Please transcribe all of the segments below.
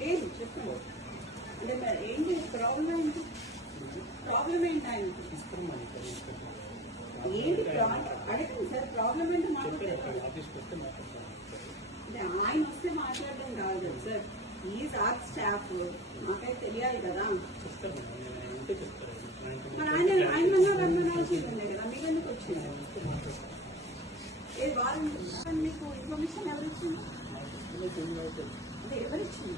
లేదు చెప్పండి. అంటే ఏంటి ప్రాబ్లం ఏంటి? ప్రాబ్లం ఏంటి ఆయనకి? ఏంటి అడగండి సార్ ప్రాబ్లం ఏంటో మాట్లాడతారు అంటే ఆయన వస్తే మాట్లాడడం కాదు సార్. ఈ సార్ స్టాఫ్ మాకైతే తెలియాలి కదా. మరి ఆయన ఆయన మన రమ్మనాల్సిందే కదా మీకు ఎందుకు వచ్చింది ఏది వాళ్ళు పర్మిషన్ ఇన్ఫర్మేషన్ ఎవరు ఇచ్చింది అంటే ఎవరు ఇచ్చింది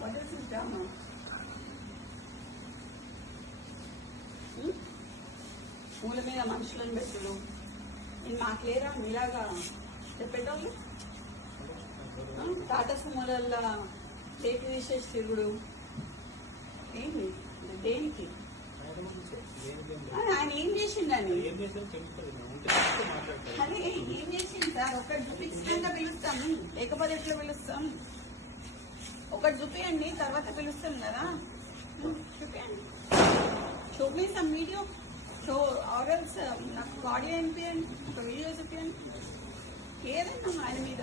What is this drama? Hmm? పూల మీద మనుషులను పెట్టడం. నేను మాకు లేరా? మీలాగా చెప్పేటోళ్ళు? టాటా చేతి తీసేసి శివుడు? ఏంటి దేనికి? ఆయన ఏం చేసిండని? అదే ఏం చేసింది సార్? ఒకటి చూపించినాక పిలుస్తాం. లేకపోతే ఎట్లా పిలుస్తాం? ఒకటి చూపియండి తర్వాత పిలుస్తాం కదా. చూపియండి. చూపిస్తాం వీడియో షో ఆర్ఎల్స్ నాకు ఆడియో అనిపించండి ఒక వీడియో చూపియండి. ఏదైనా ఆయన మీద.